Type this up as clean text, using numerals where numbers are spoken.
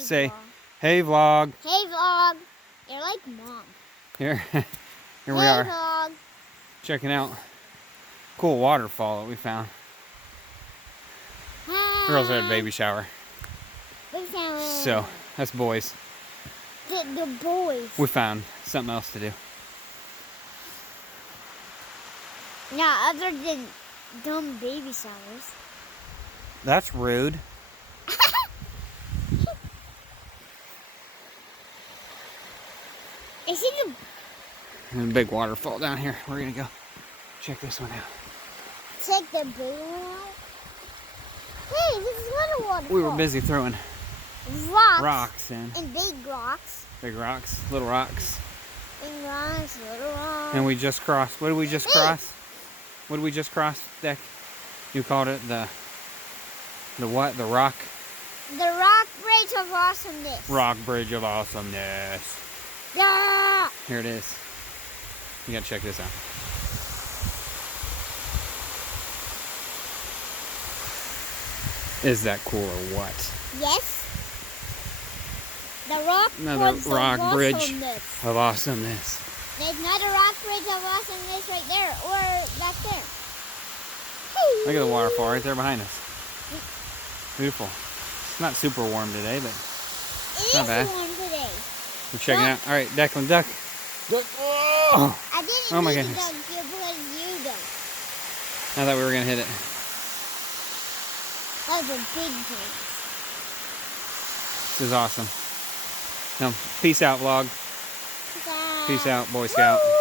Say, hey vlog. Hey vlog. You're like mom. Here we are. Vlog. Checking out cool waterfall that we found. Girls are at a baby shower. So, that's boys. The boys. We found something else to do. Yeah, other than dumb baby showers. That's rude. I see There's a big waterfall down here. We're gonna go check this one out. check the big one out. Hey, this is not a waterfall. We were busy throwing rocks in. And big rocks. Big rocks, little rocks. Big rocks, little rocks. And we just crossed. What did we just cross? What did we just cross, Deck? You called it the what? The rock? The rock bridge of awesomeness. Rock bridge of awesomeness. Yeah. Here it is. You gotta check this out. Is that cool or what? Yes. The rock Another bridge rock of bridge awesomeness. of awesomeness. There's another rock bridge of awesomeness right there, or back there. Look at the waterfall right there behind us. Beautiful. It's not super warm today, but It not is bad. warm today. We're checking out. All right, Declan, duck. Oh, I didn't Oh my need to goodness. dunk you because you dunked. I thought we were gonna hit it. That was a big thing. This is awesome. Now, peace out, vlog. Peace out, Boy Scout. Woo!